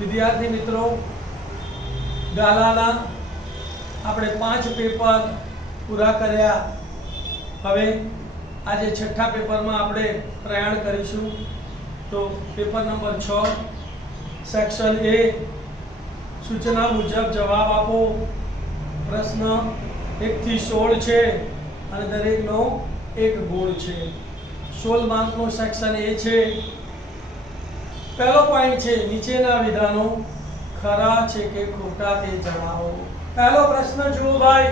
વિદ્યાર્થી મિત્રો, ગાલાના આપણે 5 પેપર પૂરા કર્યા. હવે આજે છઠ્ઠા પેપરમાં આપણે પ્રયાણ કરીશું. તો પેપર નંબર 6 સેક્શન એ, સૂચના મુજબ જવાબ આપો. પ્રશ્ન 1 થી 16 છે અને દરેકનો 1 ગુણ છે. 16 માર્કનો સેક્શન એ છે. પહેલો પોઈન્ટ છે, નીચેના વિધાનો ખરા છે કે ખોટા તે જણાવો. પહેલો પ્રશ્ન જુઓ ભાઈ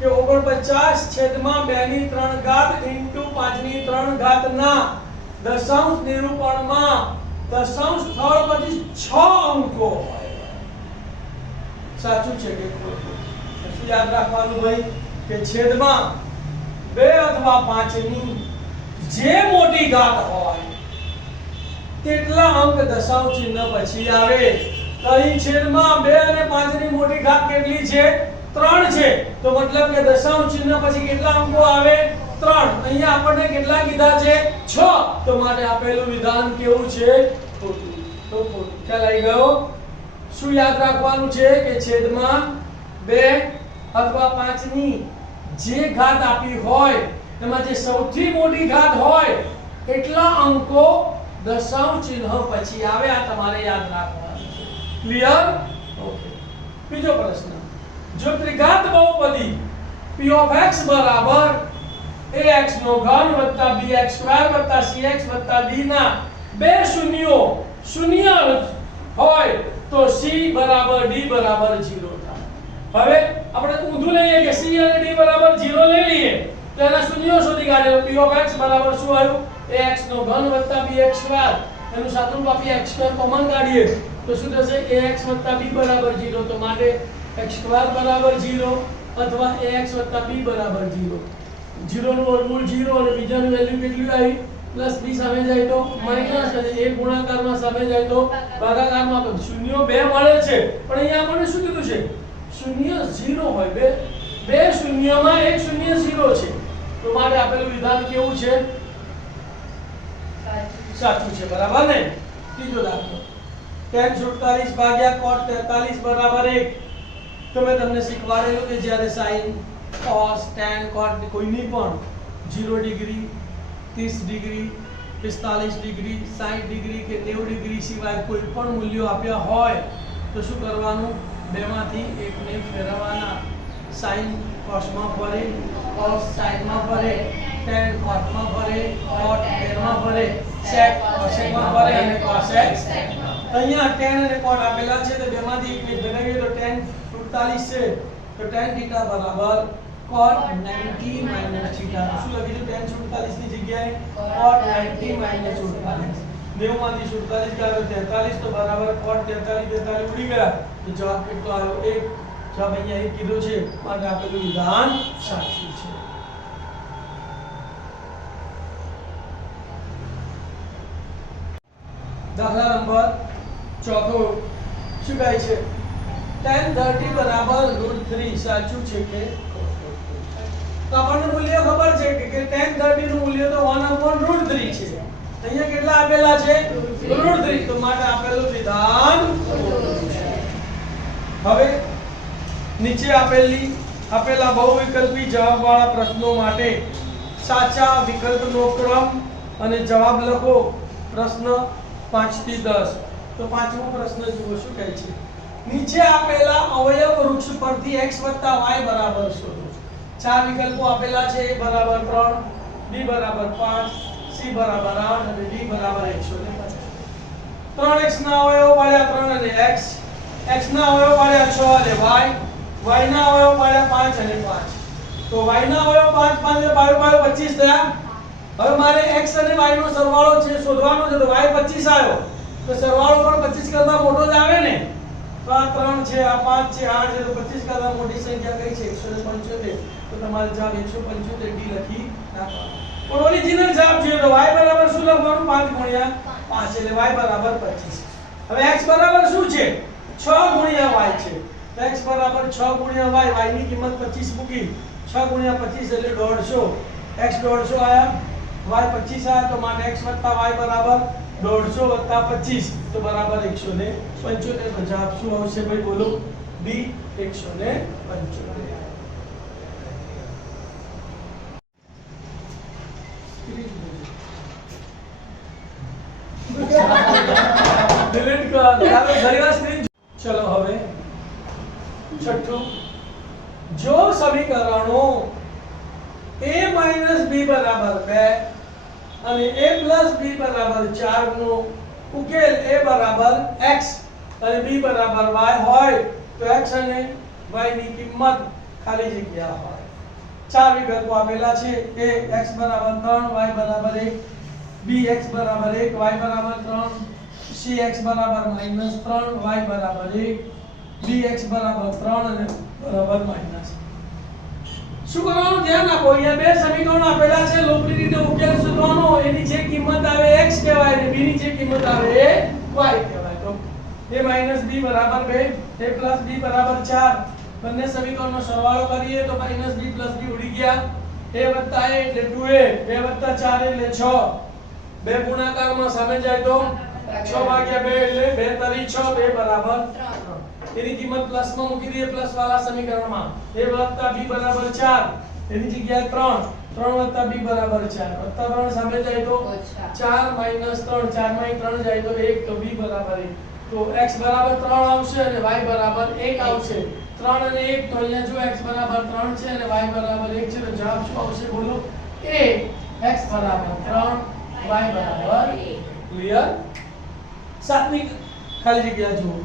કે 49 છેદમાં 2 ની 3 ઘાત ઇન્ટુ 5 ની 3 ઘાતના દશાંશ નિરૂપણમાં દશાંશ સ્થળ પછી 6 અંકો હોય. સાચું છે કે ખોટું? શું યાદ રાખવાનું ભાઈ કે છેદમાં 2 અથવા 5 ની જે મોટી ઘાત હોય તેટલા અંક દશાંશ ચિહ્ન પછી આવે. અહીં છેદમાં 2 અને 5 ની મોટી ઘાત કેટલી છે? 3 છે. તો મતલબ કે દશાંશ ચિહ્ન પછી કેટલા અંકો આવે? 3. અહીંયા આપણને કેટલા કીધા છે? 6. તો માટે આપેલું વિધાન કેવું છે? ખોટું. તો ખોટું. ખ્યાલ આવી ગયો? શું યાદ રાખવાનું છે કે છેદમાં 2 અથવા 5 ની જે ઘાત આપી હોય એમાં જે સૌથી મોટી ઘાત હોય એટલા અંકો દશાંશ ચિહ્ન પછી આવે. આ તમારે યાદ રાખવાનું છે. ક્લિયર? ઓકે. બીજો પ્રશ્ન, જો ત્રિઘાત બહુપદી p of x બરાબર ax નો ઘન વત્તા bx સ્ક્વેર વત્તા cx વત્તા d ના બે શૂન્યો શૂન્ય હોય તો c બરાબર d બરાબર 0 થાય. હવે આપણે ઊંધું લઈએ કે c અને d બરાબર 0 લઈ લઈએ તો એના શૂન્યો શોધી કાઢીએ. p of x બરાબર શું આવ્યું? ax નો ઘન વત્તા bx સ્ક્વેર, એનું સાદુરૂપ આપી x સ્ક્વેર કોમન કાઢીએ તો શું થશે? ax વત્તા b બરાબર 0. તો માટે x સ્ક્વેર બરાબર 0 અથવા ax વત્તા b બરાબર 0. 0 નું વર્ગમૂળ 0 અને બીજાની વેલ્યુ કેટલી આવી? પ્લસ b સામે જાય તો માઈનસ, અને એક ગુણાકારમાં સામે જાય તો ભાગાકારમાં. તો શૂન્યો 2 મળે છે, પણ અહીંયા આપણને શું કીધું છે? શૂન્ય 0 હોય. બે શૂન્યમાં એક શૂન્ય 0 છે. તો માટે આપેલું વિધાન કેવું છે? સાચું છે. બરાબર ને? ત્રીજો દાખલો, tan 47 ભાગ્યા cot 43 બરાબર 1. તો મેં તમને શીખવાડેલું કે જ્યારે sin cos tan cot કોઈની પણ 0 ડિગ્રી 30 ડિગ્રી 45 ડિગ્રી 60 ડિગ્રી કે 90 ડિગ્રી સિવાય કોઈ પણ મૂલ્યો આપ્યા હોય તો શું કરવાનું? બેમાંથી એકને ફેરવવાના. sin cos માં ફરે, cos sin માં ફરે, tan cot માં ફરે, cot tan માં ફરે, sec cosec માં ફરે અને cosec sec માં. અહીંયા tan અને cot આપેલા છે તો બેમાંથી એકને ફેરવીએ તો tan 47 છે તો tan θ બરાબર cot 90 minus theta. શું લખીશું? tan 47 ની જગ્યાએ cot 90 minus 47. 90 માંથી 47 કાઢો 43 તો બરાબર cot 43 ઉડી ગયા. તો જવાબ કેટલો આવ્યો? 1. જવાબ અહીંયા 1 કીધો છે, માટે આપેલું વિધાન સાચું છે. દાખલા નંબર 4 શું કહે છે? tan 30 બરાબર √3. સાચું છે કે ખોટું? તો આપણને મૂલ્ય ખબર છે કે tan 30 નું મૂલ્ય તો 1/√3 છે. અહીંયા કેટલા આપેલા છે? √3. તો માટે આપેલું વિધાન ખોટું છે. હવે નીચે આપેલા બહુવિકલ્પી જવાબવાળા પ્રશ્નો માટે સાચા વિકલ્પનો ક્રમ અને જવાબ લખો. પ્રશ્ન 5 થી 10. તો પાંચમો પ્રશ્ન જુઓ શું કહે છે? નીચે આપેલા અવયવ વૃક્ષ પરથી x y બરાબર શોધો. 4 વિકલ્પો આપેલા છે. a બરાબર 3, b બરાબર 5, c બરાબર 8 અને d બરાબર 150. 3x ના અવયવો પાડ્યા 3 અને x, x ના અવયવો પાડ્યા 6 અને y ના અવયવો પાડ્યા 5 અને 5. તો y ના અવયવો 5 5 ને 25 થયા. હવે મારે x અને y નો સરવાળો છે શોધવાનો છે. તો y 25 આવ્યો તો સરવાળો પણ 25 કરતા મોટો જ આવે ને. તો આ 3 છે, આ 5 છે, 8 છે, તો 25 કરતા મોટી સંખ્યા કઈ છે? 175. તો તમારે જવાબ 175 d લખી નાખવાનો. પણ ઓરિજિનલ જવાબ છે તો y બરાબર શું લખવાનું? 5 ગુણ્યા 5 એટલે y બરાબર 25. હવે x બરાબર શું છે? 6 ગુણ્યા y છે. તો x બરાબર 6 ગુણ્યા y, y ની કિંમત 25 મૂકી. 6 ગુણ્યા 25 એટલે 150. x 150 આયા, y 25 આયા. તો માટે x + y બરાબર 150 વત્તા 25 તો બરાબર 175 તો જવાબ શું આવશે ભાઈ બોલો બી 175 ડિલીટ કર ચાલો ઘણીવાર સ્ક્રીન ચલો હવે છઠ્ઠું જો સમીકરણો a b બરાબર 2 અને a b બરાબર 4 નો ઉકેલ a બરાબર x અને b બરાબર y હોય તો x અને y ની કિંમત ખાલી જગ્યા હોય ચાર વિકલ્પો આપેલા છે a x બરાબર 3 y બરાબર 1 b x બરાબર 1 y બરાબર 3 c x બરાબર -3 y બરાબર 1 b x બરાબર 3 અને બરાબર માઈનસ શું કરવાનું ધ્યાન આપો અહીંયા બે સમીકરણો આપેલા છે લોપની રીતે ઉકેલ શોધવાનો એની જે કિંમત આવે x કહેવાય અને b ની જે કિંમત આવે એ y કહેવાય તો a b બરાબર 2 a b બરાબર 4 બંને સમીકરણનો સરવાળો કરીએ તો b b ઉડી ગયા a a એટલે 2a 2 4 એટલે 6 બે ગુણાકારમાં સામે જાય તો 6 ભાગ્યા 2 એટલે 2 તરી 6 2 બરાબર 3 એની કિંમત પ્લસ માં મૂકી દઈએ પ્લસ વાળા સમીકરણમાં a + b બરાબર 4 એની જગ્યાએ 3 3 + b બરાબર 4 + 3 સામે જાય તો 4 - 3 4 માં 3 જાય તો 1 તો b બરાબર 1 તો x બરાબર 3 આવશે અને y બરાબર 1 આવશે 3 અને 1 તો અહીંયા જો x બરાબર 3 છે અને y બરાબર 1 છે તો જવાબ શું આવશે બોલો a x બરાબર 3 y બરાબર 1 ક્લિયર સાતમી ખાલી જગ્યા જુઓ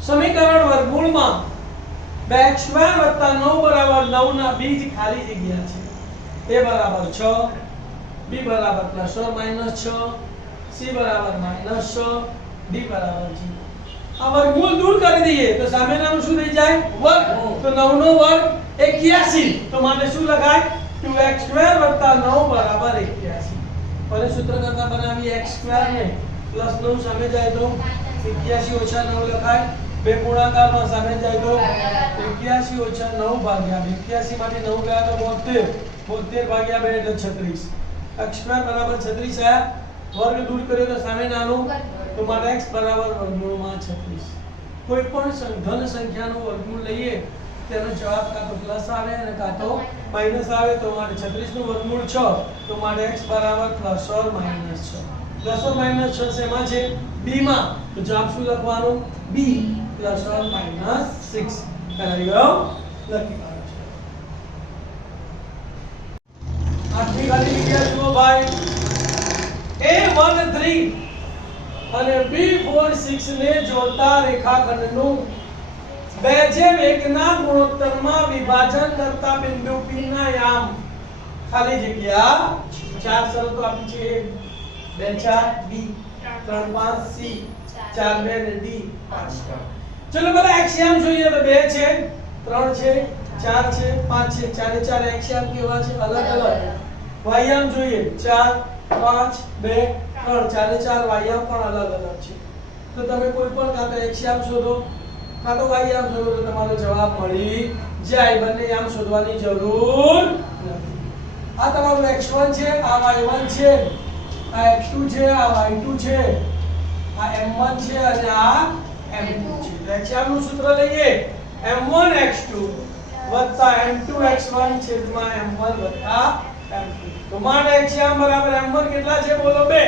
સમીકરણ વર્ગમૂળમાં 2x² + 9 બરાબર 9 ના બીજ ખાલી જગ્યા છે a બરાબર 6 b બરાબર +or -6 c બરાબર -6 d બરાબર 0 આ વર્ગમૂળ દૂર કરી દઈએ તો સામેનાનું શું થઈ જાય વર્ગ તો 9 નો વર્ગ 81 તો માટે શું લખાય 2x² + 9 બરાબર 81 અને સૂત્ર કરતા બનાવી x² ને +9 સામે જાય તો 81 - 9 લખાય બે ગુણાકારમાં સામે જાય તો 81 - 9 ભાગ્યા 81 માંથી 9 ગયા તો 72 72 ભાગ્યા 2 એટલે 36 x² બરાબર 36 આયા વર્ગ દૂર કર્યો તો સામે નાનું તો મારે x બરાબર વર્ગમૂળમાં 36 કોઈ પણ ધન સંખ્યાનું વર્ગમૂળ લઈએ તેનો જવાબ કાં તો પ્લસ આવે અને કાં તો માઈનસ આવે તો મારે 36 નું વર્ગમૂળ 6 તો મારે x બરાબર +or -6 +or -6 શેમાં છે b માં તો જવાબ શું લખવાનું b +or -6 કરાઈ ગયો લખી કાઢો આઠમી ખાલી જગ્યા જુઓ ભાઈ a13 અને b46 ને જોડતા રેખાખંડનું 2:1 ના ગુણોત્તરમાં વિભાજન કરતા બિંદુ p ના યામ ખાલી જગ્યા ચાર શરતો આપી છે 2 4 b 3 5 c 4 2 ને d 5 ચલો પહેલા x યામ જોઈએ તો 2 છે 3 છે 4 છે 5 છે ચારે ચાર x યામ કેવા છે અલગ અલગ y યામ જોઈએ 4 5 2 3 ચારે ચાર y યામ પણ અલગ અલગ છે તો તમે કોઈ પણ કાં તો x યામ શોધો કાં તો y યામ શોધો તો તમારો જવાબ મળી જાય બંને યામ શોધવાની જરૂર નથી આ તમારું x1 છે આ y1 છે આ x2 છે આ y2 છે આ m1 છે અને આ m2 છે તો x નું સૂત્ર લઈએ m1x2 m2x1 m1 m2 તો માન x બરાબર m1 કેટલા છે બોલો 2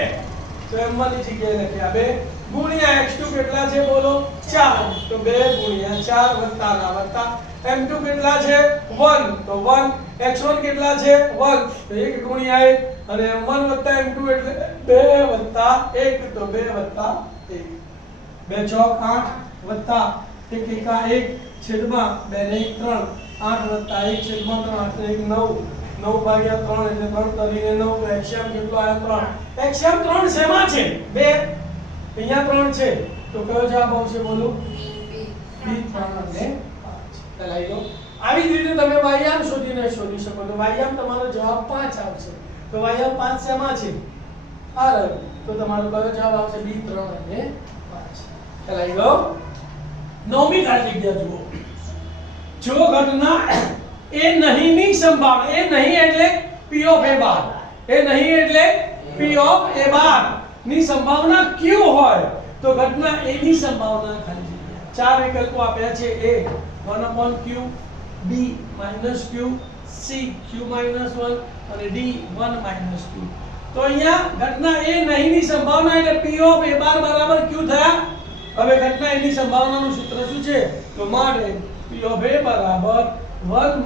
તો m1 ની જગ્યાએ લખ્યા 2 ગુણ્યા x2 કેટલા છે બોલો 4 તો 2 ગુણ્યા 4 વત્તા ના વત્તા m2 કેટલા છે 1 તો 1 x1 કેટલા છે 1 તો 1 ગુણ્યા 1 અને m1 વત્તા m2 એટલે 2 વત્તા 1 તો 2 વત્તા 1 2 ચોક 8 વત્તા 1 એકા 1 છેદમાં 2 ને 1 3 8 વત્તા 1 છેદમાં 3 8 ને 1 9 9 ભાગ્યા 3 એટલે 3 તરીને 9 તો એક્સિયમ કેટલો આવ્યો 3 એક્સિયમ 3 શેમાં છે 2 અહીંયા 3 છે તો કયો જવાબ આવશે બોલો b 3 અને 5 ચલાઈ લો આવી જ રીતે તમે y યામ શોધી શકો તો y યામ તમારો જવાબ 5 આવશે તો y યામ 5 શેમાં છે આ રહ્યો તો તમારો કયો જવાબ આવશે b 3 અને 5 ચલાઈ લો નવમી ખાલી જગ્યા જુઓ જો ઘટના એ નહીંની સંભાવના એ નહીં એટલે p ઓફ a બાર એ નહીં એટલે p ઓફ a બાર ની સંભાવના q હોય તો ઘટના a ની સંભાવના ખાલી જગ્યા ચાર વિકલ્પો આપ્યા છે a 1/q b -q c q - 1 અને d 1 - q તો અહીંયા ઘટના a નહીં ની સંભાવના એટલે p ઓફ a બાર બરાબર q થયા હવે ઘટના a ની સંભાવનાનું સૂત્ર શું છે તો માટે p ઓફ a બરાબર 1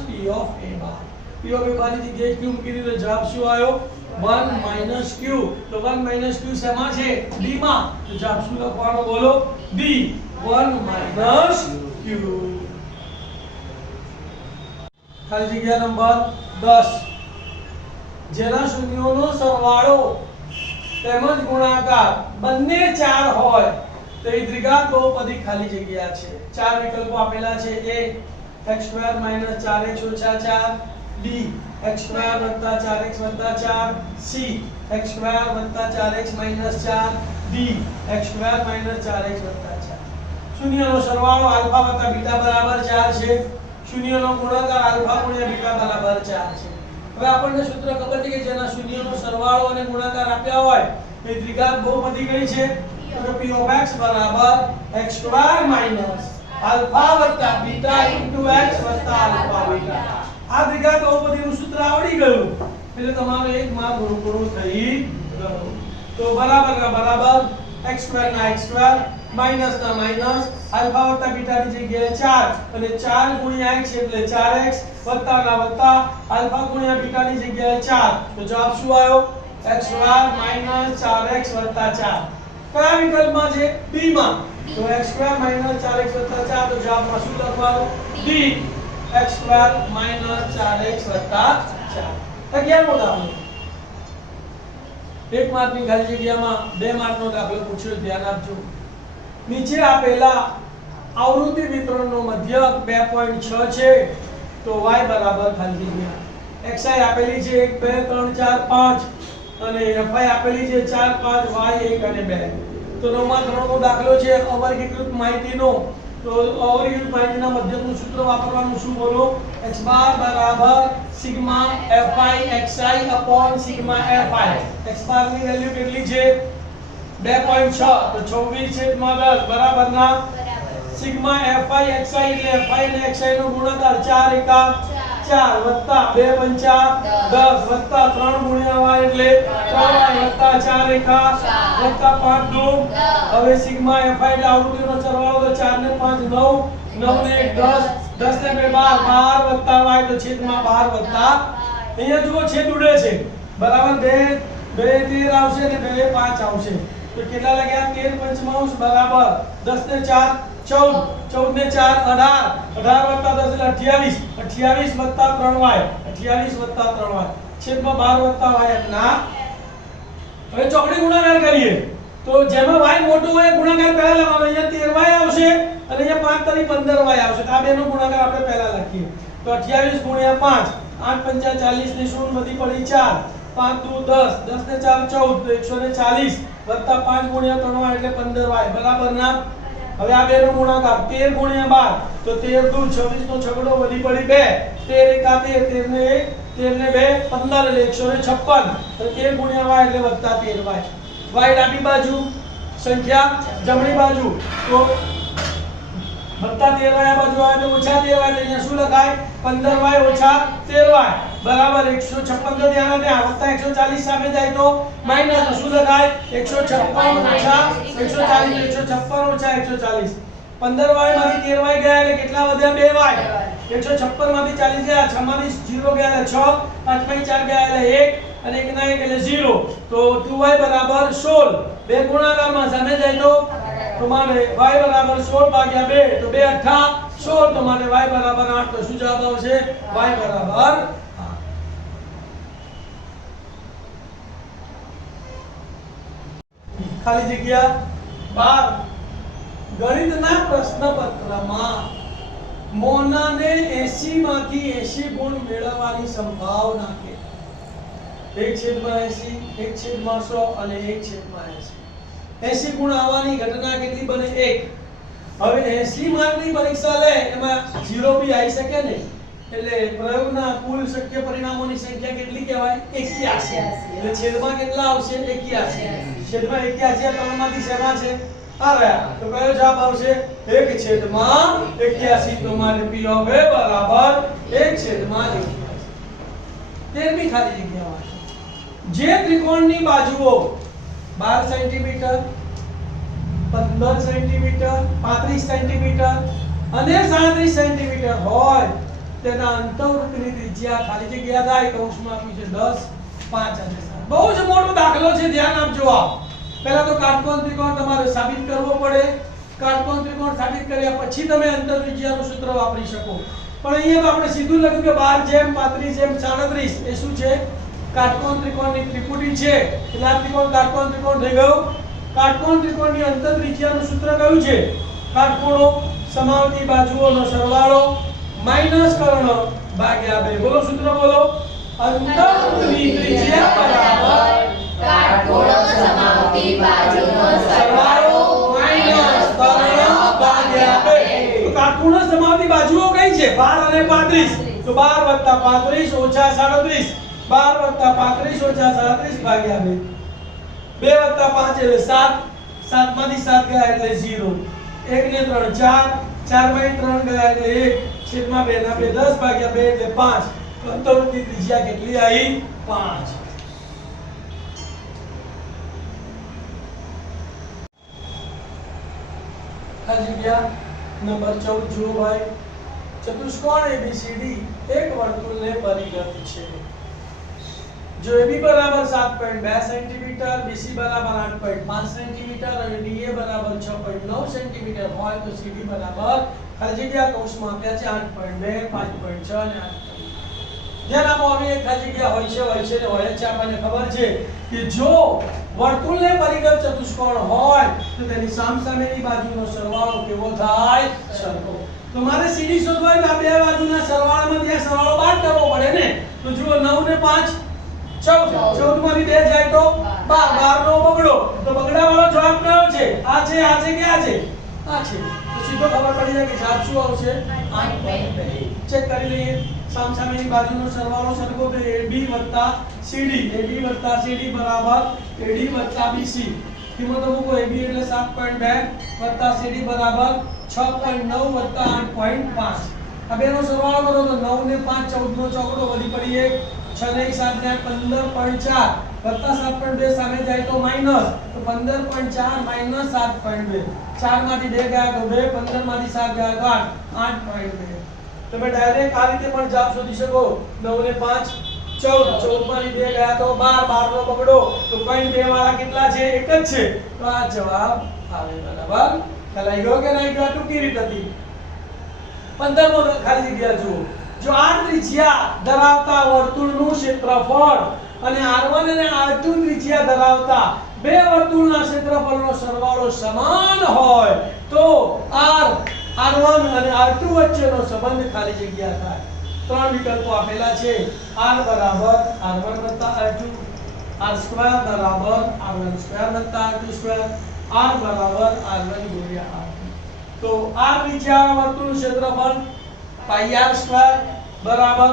- p of a bar p of a બાર ની જગ્યાએ q મૂકી દીધો જવાબ શું આવ્યો 1 - q તો 1 - q શેમાં છે d માં તો જવાબ શું લખવાનો બોલો d 1 - q ખાલી જગ્યા નંબર 10 જેના શૂન્યોનો સરવાળો તેમજ ગુણાકાર બંને 4 હોય તો એ દ્વિઘાત બહુપદી ખાલી જગ્યા છે ચાર વિકલ્પો આપેલા છે a x² - 4x - 4 b x² + 4x + 4 c x² + 4x - 4 d x² - 4x + 4 શૂન્યનો સરવાળો આલ્ફા વત્તા બીટા બરાબર 4 છે શૂન્યનો ગુણાકાર આલ્ફા ગુણ્યા બીટા બરાબર 4 છે હવે આપણને સૂત્ર ખબર છે કે જેના શૂન્યનો સરવાળો અને ગુણાકાર આપ્યા હોય એ દ્વિઘાત બહુપદી કઈ છે તો p of x બરાબર x² - આલ્ફા વત્તા બીટા * x વત્તા આલ્ફા બીટા આ દ્વિઘાત બહુપદીનું સૂત્ર આવડી ગયું એટલે તમારો એક માર્ક પૂરું થઈ ગયું તો બરાબર ના બરાબર x² ના x² માઈનસ ના માઈનસ આલ્ફા વત્તા બીટા ની જગ્યાએ 4 અને 4 ગુણ્યા x એટલે 4x વત્તા ના વત્તા આલ્ફા ગુણ્યા બીટા ની જગ્યાએ 4 તો જવાબ શું આવ્યો x² - 4x + 4 કયા વિકલ્પમાં છે b માં તો x² - 4x + 4 તો જવાબમાં શું લખવાનું d x² - 4x + 4 11મો દાખલો એક માર્કની ખાલી જગ્યામાં બે માર્કનો દાખલો પૂછ્યો ધ્યાન આપજો નીચે આપેલા આવૃત્તિ વિતરણનો મધ્યક 2.6 છે તો y બરાબર ખાલી જગ્યા xi આપેલી છે 1 2 3 4 5 અને fi આપેલી છે 4 5 y 1 અને 2 તો નવમા ધોરણનો દાખલો છે અવર્ગીકૃત માહિતીનો તો અવર્ગીકૃત માહિતીના મધ્યકનું સૂત્ર વાપરવાનું શું બોલો x બાર બરાબર sigma fi xi upon sigma fi x બાર ની વેલ્યુ કેટલી છે 2.6 તો 24/10 બરાબર ના સિગ્મા fi xi એટલે fi અને xi નો ગુણાકાર 4 એકા 4 વત્તા 2 પંચા 10 વત્તા 3 ગુણ્યા y એટલે 3y વત્તા 4 એકા વત્તા 5 દુ હવે સિગ્મા fi એટલે આવૃત્તિનો સરવાળો તો 4 ને 5 9 9 ને 1 10 10 ને 2 12 વત્તા y તો છેદમાં 12 વત્તા અહીંયા જુઓ છેદ ઉડે છે બરાબર 2 13 આવશે અને 2 5 આવશે તો કેટલા લાગ્યા 13 પંચમાંશ બરાબર 10 ને 4 14 14 ને 4 18 18 વત્તા 10 એટલે 28 વત્તા 3y 28 વત્તા 3y છેદમાં 12 વત્તા y ના હવે ચોકડી ગુણાકાર કરીએ તો જેમાં y મોટો હોય ગુણાકાર પહેલા લેવાનો અહીંયા 13y આવશે અને અહીંયા 5 તરી 15y આવશે તો આ બેનો ગુણાકાર આપણે પહેલા લખીએ તો 28 ગુણ્યા 5 8 પંચા 40 ને 0 બધી પડી 4 5 દુ 10 10 ને 4 14 તો 140 વત્તા 5 ગુણ્યા 3y એટલે 15y બરાબર ના હવે આ બેનો ગુણાકાર 13 ગુણ્યા 12 તો 13 દુ 26 નો છગડો વધી પડી 2 13 એકા 13 ને 1 13 ને 2 15 એટલે 156 તો 13 ગુણ્યા y એટલે વત્તા 13y y ડાબી બાજુ સંખ્યા જમણી બાજુ તો વત્તા 13y આ બાજુ આવે તો ઓછા 13y અહીંયા શું લખાય 15y ઓછા 13y બરાબર 156 તો ધ્યાન આપે વત્તા 140 સામે જાય તો માઈનસ શું લખાય 156 ઓછા 140 156 ઓછા 140 15y માંથી 13y ગયા એટલે કેટલા વધ્યા 2y 156 માંથી 40 ગયા 6 માંથી 0 ગયા એટલે 6 5 માંથી 4 ગયા એટલે 1 અને 1 ના 1 એટલે 0 તો 2y બરાબર 16 બે ગુણાકારમાં સામે જાય તો તમારે y બરાબર 16 ભાગ્યા 2 તો 2 8 16 તમારે y બરાબર 8 તો શું જવાબ આવશે y બરાબર 8 ખાલી જગ્યા 12 ગણિતના પ્રશ્નપત્રમાં મોનાને 80 માંથી 80 ગુણ મેળવવાની સંભાવના કેટલી 1/80 1/100 અને 1/80 80 ગુણ આવવાની ઘટના કેટલી બને 1 હવે 80 માર્કની પરીક્ષા લે એમાં 0 બી આવી શકે ને એટલે પ્રયોગના કુલ શક્ય પરિણામોની સંખ્યા કેટલી કહેવાય 81 એટલે છેદમાં કેટલા આવશે 81 છેદમાં 81 ત્રણમાંથી શેના છે આ રહ્યા તો કયો જવાબ આવશે 1/81 તો મારે p ઓફ a બરાબર 1/81 13મી ખાલી જગ્યા જે ત્રિકોણની બાજુઓ 12 સેન્ટીમીટર 15 સેન્ટીમીટર 35 સેન્ટીમીટર અને 37 સેન્ટીમીટર હોય તેના અંતઃવૃત્તની ત્રિજ્યા ખાલી જગ્યા થાય કૌંસમાં આપ્યું છે 10 5 અને 7 બહુ જ મોટો દાખલો છે ધ્યાન આપજો આપ પહેલા તો કાટકોણ ત્રિકોણ તમારે સાબિત કરવો પડે કાટકોણ ત્રિકોણ સાબિત કર્યા પછી તમે અંતઃત્રિજ્યાનું સૂત્ર વાપરી શકો પણ અહીંયા તો આપણે સીધું લખ્યું કે 12/35/37 એ શું છે કાટકોણ ત્રિકોણની ત્રિપુટી છે એટલે આ ત્રિકોણ કાટકોણ ત્રિકોણ થઈ ગયો કાટકોણ ત્રિકોણની અંતઃત્રિજ્યાનું સૂત્ર કયું છે કાટકોણો સમાવતી બાજુઓનો સરવાળો માઈનસ કર્ણ ભાગ્યા 2 બોલો સૂત્ર બોલો અંતઃવૃત્તની ત્રિજ્યા બરાબર કાટકોણો સમાવતી બાજુનો સરવાળો માઈનસ કર્ણ ભાગ્યા 2 તો કાટકોણો સમાવતી બાજુઓ કઈ છે 12 અને 35 તો 12 + 35 - 37 12 + 35 - 37 ભાગ્યા 2 2 + 5 એટલે 7 7 માંથી 7 ગયા એટલે 0 1 ને 3 4 4 માંથી 3 ગયા એટલે 1 છેદમાં 2 ના 2 10 ભાગ્યા 2 એટલે 5 અંતઃવૃત્તની ત્રિજ્યા કેટલી આવી 5 ખાલી જગ્યા નંબર 14 જુઓ ભાઈ ચતુષ્કોણ ABCD એક વર્તુળને પરિઘ છે जो AB बराबर 7.2 सेंटीमीटर BC बराबर 8.5 सेंटीमीटर और DA बराबर 6.9 सेंटीमीटर હોય તો CD बराबर ખાલી જગ્યા કૌંસમાં આપ્યા છે 8.2 5.6 અને 8. ધ્યાન આપો હવે એક ખાલી જગ્યા હોય છે ને હોય છે આપણને ખબર છે કે જો વર્તુળને પરિઘ ચતુષ્કોણ હોય તો તેની સામસામેની બાજુનો સરવાળો કેવો થાય સરખો તો મારે CD શોધવા હોય તો આ બે બાજુના સરવાળામાંથી આ સરવાળો બાદ કરવો પડે ને તો જુઓ 9 ને 5 14 માંથી 2 જાય તો 12 નો બગડો તો બગડા વાળો જવાબ કયો છે આ છે કે આ છે આ છે તો સીધો ખબર પડી જાય કે જવાબ શું આવશે 8.2 ચેક કરી લઈએ સામસામેની બાજુનો સરવાળો સરખો તો AB + CD બરાબર AD + BC કિંમતો મૂકો AB એટલે 7.2 + CD બરાબર 6.9 + 8.5 આ બેનો સરવાળો કરો તો 9 ને 5 14 નો ચોકડો વધી પડી 1 6 ને 7 ને 15.4 વત્તા 7.2 સામે જાય તો માઈનસ તો 15.4 - 7.2 4 માંથી 2 ગયા તો 2 15 માંથી 7 ગયા તો 8 8.2 તમે ડાયરેક્ટ આ રીતે પણ જવાબ શોધી શકો 9 ને 5 14 14 માંથી 2 ગયા તો 12 નો બગડો તો પોઈન્ટ 2 વાળા કેટલા છે એક જ છે તો આ જવાબ આવે બરાબર ખ્યાલ આવી ગયો કે નહીં ગયો ટૂંકી રીત હતી 15મો ખાલી જગ્યા જુઓ જો r ત્રિજ્યા ધરાવતા વર્તુળનું ક્ષેત્રફળ અને r1 અને r2 ત્રિજ્યા ધરાવતા બે વર્તુળના ક્ષેત્રફળનો સરવાળો સમાન હોય તો r1 અને r2 વચ્ચેનો સંબંધ ખાલી જગ્યા થાય ત્રણ વિકલ્પો આપેલા છે r બરાબર r1 + r2 r2 બરાબર r1 square + r2 square r બરાબર r1 * r2 તો r ત્રિજ્યાવાળા વર્તુળનું ક્ષેત્રફળ πr સ્ક્વેર બરાબર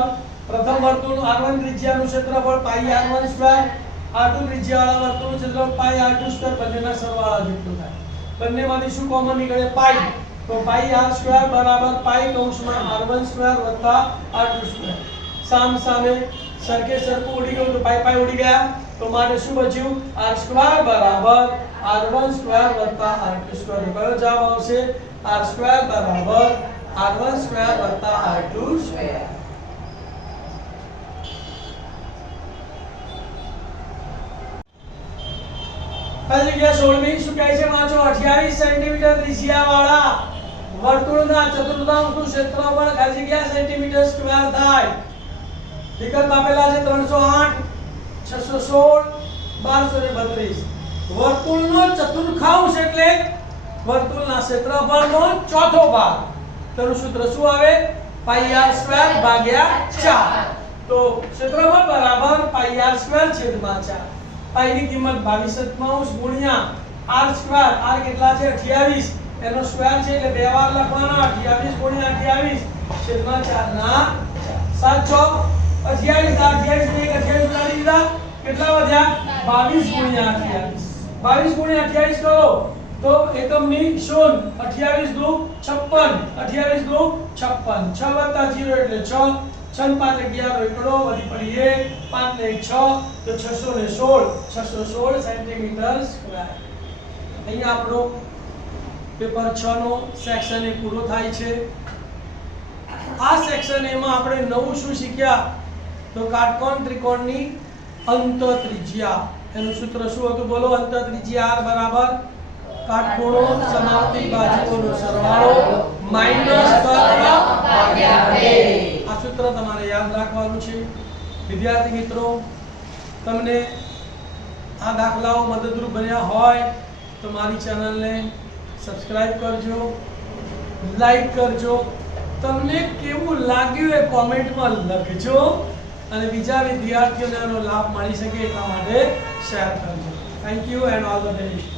પ્રથમ વર્તુળ r1 ત્રિજ્યાનું ક્ષેત્રફળ πr1 સ્ક્વેર r2 ત્રિજ્યાવાળા વર્તુળનું ક્ષેત્રફળ πr2 સ્ક્વેર બંનેના સરવાળા જેટલું થાય બંનેમાંથી શું કોમન નીકળે π તો πr સ્ક્વેર બરાબર π કૌંસમાં r1 સ્ક્વેર + r2 સ્ક્વેર સામે સરખે સરખું ઉડી ગયું તો π ઉડી ગયા તો મારે શું બચ્યું r સ્ક્વેર બરાબર r1 સ્ક્વેર + r2 સ્ક્વેર કયો જવાબ આવશે r સ્ક્વેર બરાબર r1 સ્ક્વેર + r2 સ્ક્વેર ખાલી જગ્યા 16મી શું કહે છે વાંચો 28 સેન્ટીમીટર ત્રિજ્યાવાળા વર્તુળના ચતુર્થાંશનું ક્ષેત્રફળ ખાલી જગ્યા સેન્ટીમીટર સ્ક્વેર થાય વિકલ્પ આપેલા છે 308 616 1232 વર્તુળનો ચતુર્થાંશ એટલે વર્તુળના ક્ષેત્રફળનો ચોથો ભાગ તેનું સૂત્ર શું આવે πr² / 4 તો ક્ષેત્રફળ બરાબર πr² / 4 પાઈ ની કિંમત 22 ગુણ્યા r², r કેટલા છે 28 એનો સ્ક્વેર છે એટલે બે વાર લખવાનો 28 * 28 છેદમાં 4 ના 4 7 6 28 28 ને 28 ઉડાડી દીધા કેટલા વધ્યા 22 ગુણ્યા 28 22 ગુણ્યા 28 કરો તો એકમની શૂન્ય 28 દુ 56 28 દુ 56 6 વત્તા 0 એટલે 6 6 ને 5 11 એકડો વધી પડી 1 5 ને 6 તો 616 સેન્ટીમીટર સ્ક્વેર અહીંયા આપણો પેપર 6 નો સેક્શન એ પૂરો થાય છે આ સેક્શન એમાં આપણે નવું શું શીખ્યા તો કાટકોણ ત્રિકોણની અંત ત્રિજ્યા એનું સૂત્ર શું હતું બોલો અંત ત્રિજ્યા r બરાબર કાટખૂણો સમાવતી બાજુઓનો સરવાળો માઈનસ કર્ણ ભાગ્યા 2 આ સૂત્ર તમારે યાદ રાખવાનું છે વિદ્યાર્થી મિત્રો તમને આ દાખલાઓ મદદરૂપ બન્યા હોય તો મારી ચેનલને સબસ્ક્રાઇબ કરજો લાઈક કરજો તમને કેવું લાગ્યું એ કોમેન્ટમાં લખજો અને બીજા વિદ્યાર્થીઓને આનો લાભ મળી શકે એટલા માટે શેર કરજો thank you and all the best